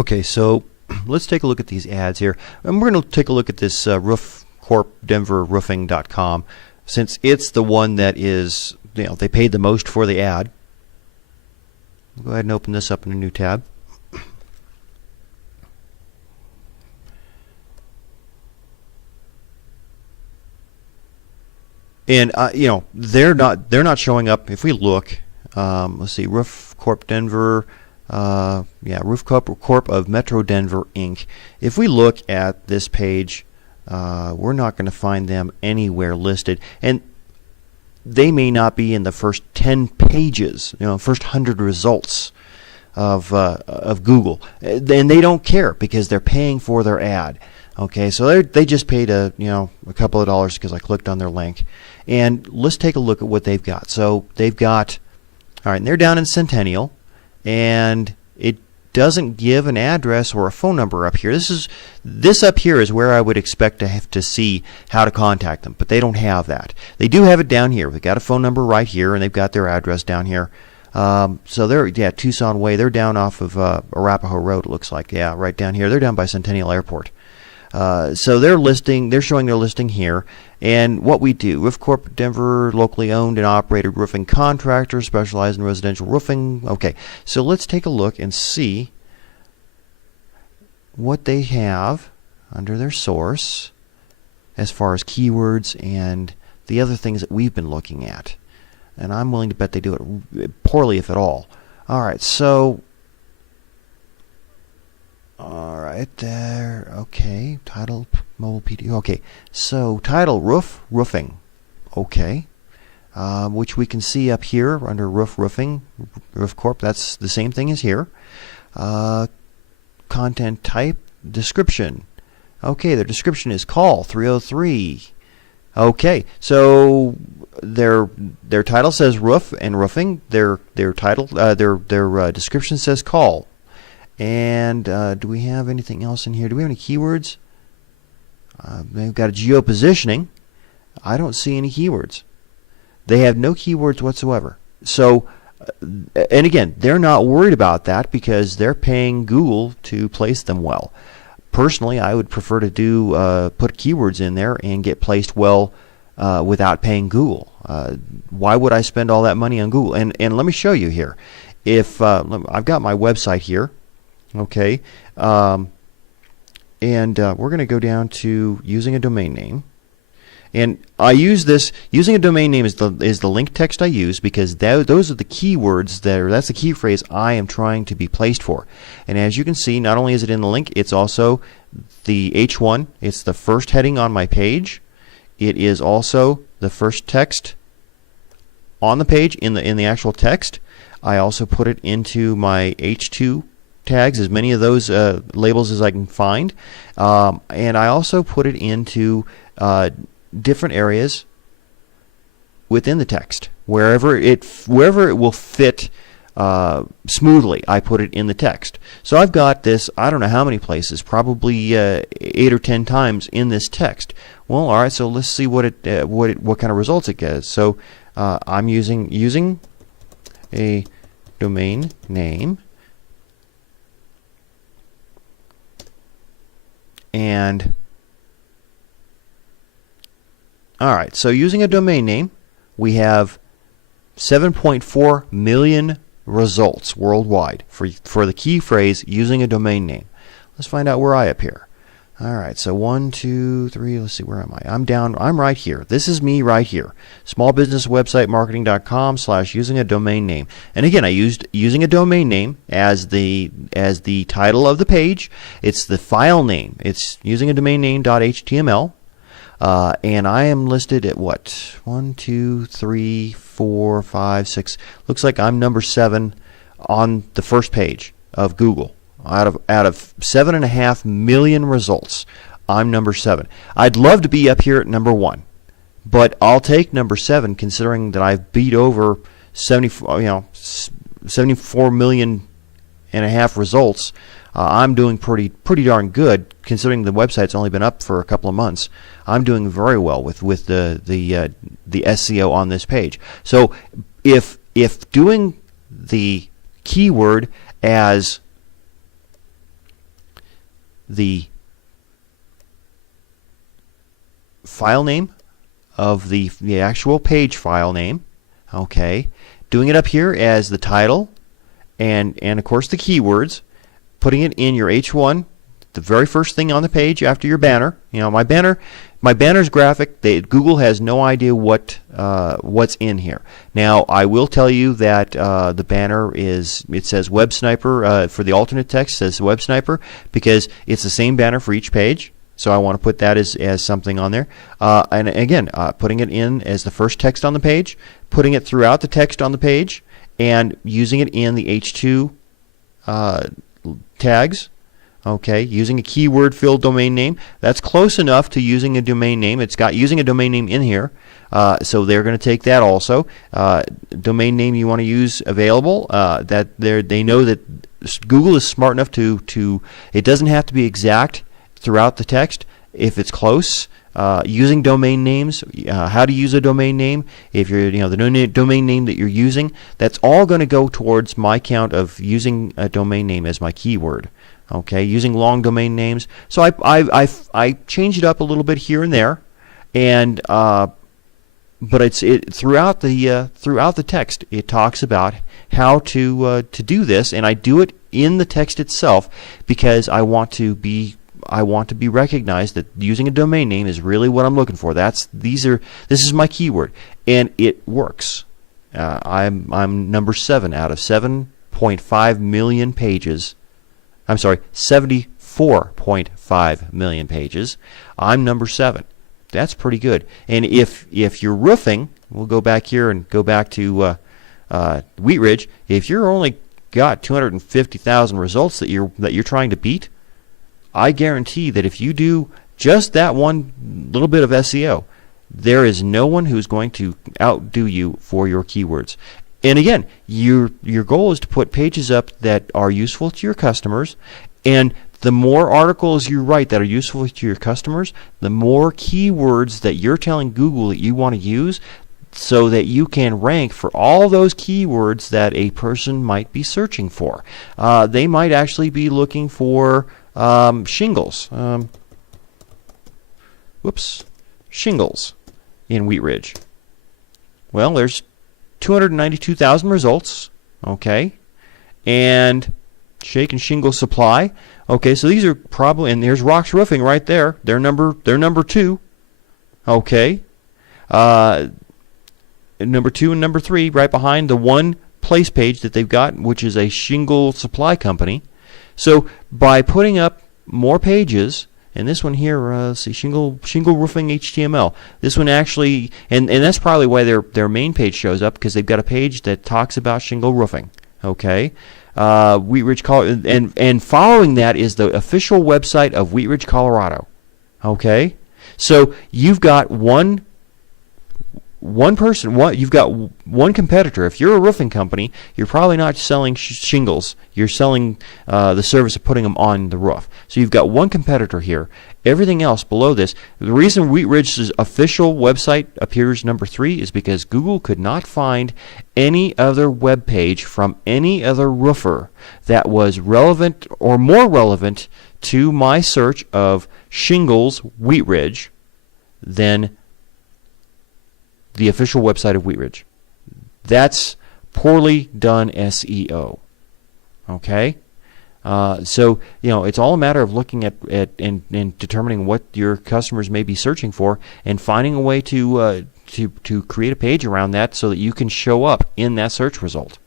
Okay, so let's take a look at these ads here. And we're going to take a look at this Roof Corp denverroofing.com, since it's the one that is, they paid the most for the ad. We'll go ahead and open this up in a new tab. And they're not showing up. If we look, let's see, Roof Corp Denver, Roof Corp of Metro Denver Inc. If we look at this page, we're not going to find them anywhere listed, and they may not be in the first 10 pages, first 100 results of Google, and they don't care because they're paying for their ad. Okay, so they just paid a couple of dollars because I clicked on their link. And let's take a look at what they've got. So they've got, all right, and they're down in Centennial, and it doesn't give an address or a phone number up here. This up here is where I would expect to have to see how to contact them, but they don't have that. They do have it down here. They've got a phone number right here, and they've got their address down here. So they're Tucson Way. They're down off of Arapahoe Road. It looks like, right down here. They're down by Centennial Airport. So they're showing their listing here. And what we do, Roof Corp Denver, locally owned and operated roofing contractor, specialized in residential roofing. Okay, so let's take a look and see what they have under their source as far as keywords and the other things that we've been looking at. And I'm willing to bet they do it poorly, if at all. All right, so right there. Okay, title mobile PD. Okay, so title roofing. Okay, which we can see up here under roofing, Roof Corp. That's the same thing as here. Content type, description. Okay, their description is call 303. Okay, so their title says roof and roofing. Their title, their description says call. And do we have anything else in here? Do we have any keywords? They've got a geo-positioning. I don't see any keywords. They have no keywords whatsoever. So, and again, they're not worried about that because they're paying Google to place them well. Personally, I would prefer to do put keywords in there and get placed well without paying Google. Why would I spend all that money on Google? And let me show you here. If I've got my website here. Okay, and we're going to go down to using a domain name, and I use this. Using a domain name is the link text I use because those are the keywords that's the key phrase I am trying to be placed for. And as you can see, not only is it in the link, it's also the H1. It's the first heading on my page. It is also the first text on the page in the actual text. I also put it into my H2 tags, as many of those labels as I can find, and I also put it into different areas within the text. Wherever it will fit smoothly, I put it in the text. So I've got this, I don't know how many places, probably 8 or 10 times in this text. Well, all right, so let's see what kind of results it gets. So I'm using a domain name. And all right, so using a domain name, we have 7.4 million results worldwide for the key phrase using a domain name. Let's find out where I appear. All right, so 1, 2, 3, let's see, where am I? I'm right here. This is me right here. Smallbusinesswebsitemarketing.com/using a domain name. And again, I used using a domain name as the title of the page. It's the file name. It's using a domain name.html. And I am listed at what? 1, 2, 3, 4, 5, 6. Looks like I'm number 7 on the first page of Google. Out of 7.5 million results, I'm number 7. I'd love to be up here at number 1, but I'll take number 7, considering that I've beat over 74 million and a half results. I'm doing pretty darn good, considering the website's only been up for a couple of months. I'm doing very well with the SEO on this page. So if doing the keyword as the file name of the actual page file name, okay, doing it up here as the title and of course the keywords, putting it in your H1, the very first thing on the page after your banner. You know, my banner's graphic. Google has no idea what's in here. Now, I will tell you that the banner it says Web Sniper for the alternate text, says Web Sniper because it's the same banner for each page. So I want to put that as something on there. And again, putting it in as the first text on the page, putting it throughout the text on the page, and using it in the H2 tags. Okay, using a keyword filled domain name. That's close enough to using a domain name. It's got using a domain name in here. So they're going to take that also. Domain name you want to use available. That they know that Google is smart enough to it doesn't have to be exact throughout the text. If it's close, using domain names, how to use a domain name, if you're the domain name that you're using, that's all going to go towards my count of using a domain name as my keyword. Okay, using long domain names. So I changed it up a little bit here and there, and but it's throughout the text it talks about how to do this, and I do it in the text itself because I want to be recognized that using a domain name is really what I'm looking for. This is my keyword, and it works. I'm number 7 out of 7.5 million pages. I'm sorry, 74.5 million pages. I'm number 7. That's pretty good. And if you're roofing, we'll go back here and go back to Wheat Ridge. If you're only got 250,000 results that you're trying to beat, I guarantee that if you do just that one little bit of SEO, there is no one who's going to outdo you for your keywords. And again, your goal is to put pages up that are useful to your customers, and the more articles you write that are useful to your customers, the more keywords that you're telling Google that you want to use, so that you can rank for all those keywords that a person might be searching for. They might actually be looking for shingles. Shingles in Wheat Ridge. Well, there's 292,000 results, okay, and shake and shingle supply. Okay, so these are probably, and there's Rocks Roofing right there. They're number 2. Okay, number 2 and number 3 right behind the one place page that they've got, which is a shingle supply company. So by putting up more pages, and this one here, let's see, shingle roofing HTML. This one actually, and that's probably why their main page shows up, because they've got a page that talks about shingle roofing. Okay, Wheat Ridge, Colorado, and following that is the official website of Wheat Ridge, Colorado. Okay, so you've got one person, you've got one competitor. If you're a roofing company, you're probably not selling shingles. You're selling the service of putting them on the roof. So you've got one competitor here. Everything else below this, the reason Wheat Ridge's official website appears number 3 is because Google could not find any other web page from any other roofer that was relevant or more relevant to my search of shingles Wheat Ridge than the official website of Wheat Ridge. That's poorly done SEO. Okay, so it's all a matter of looking at and determining what your customers may be searching for, and finding a way to create a page around that so that you can show up in that search result.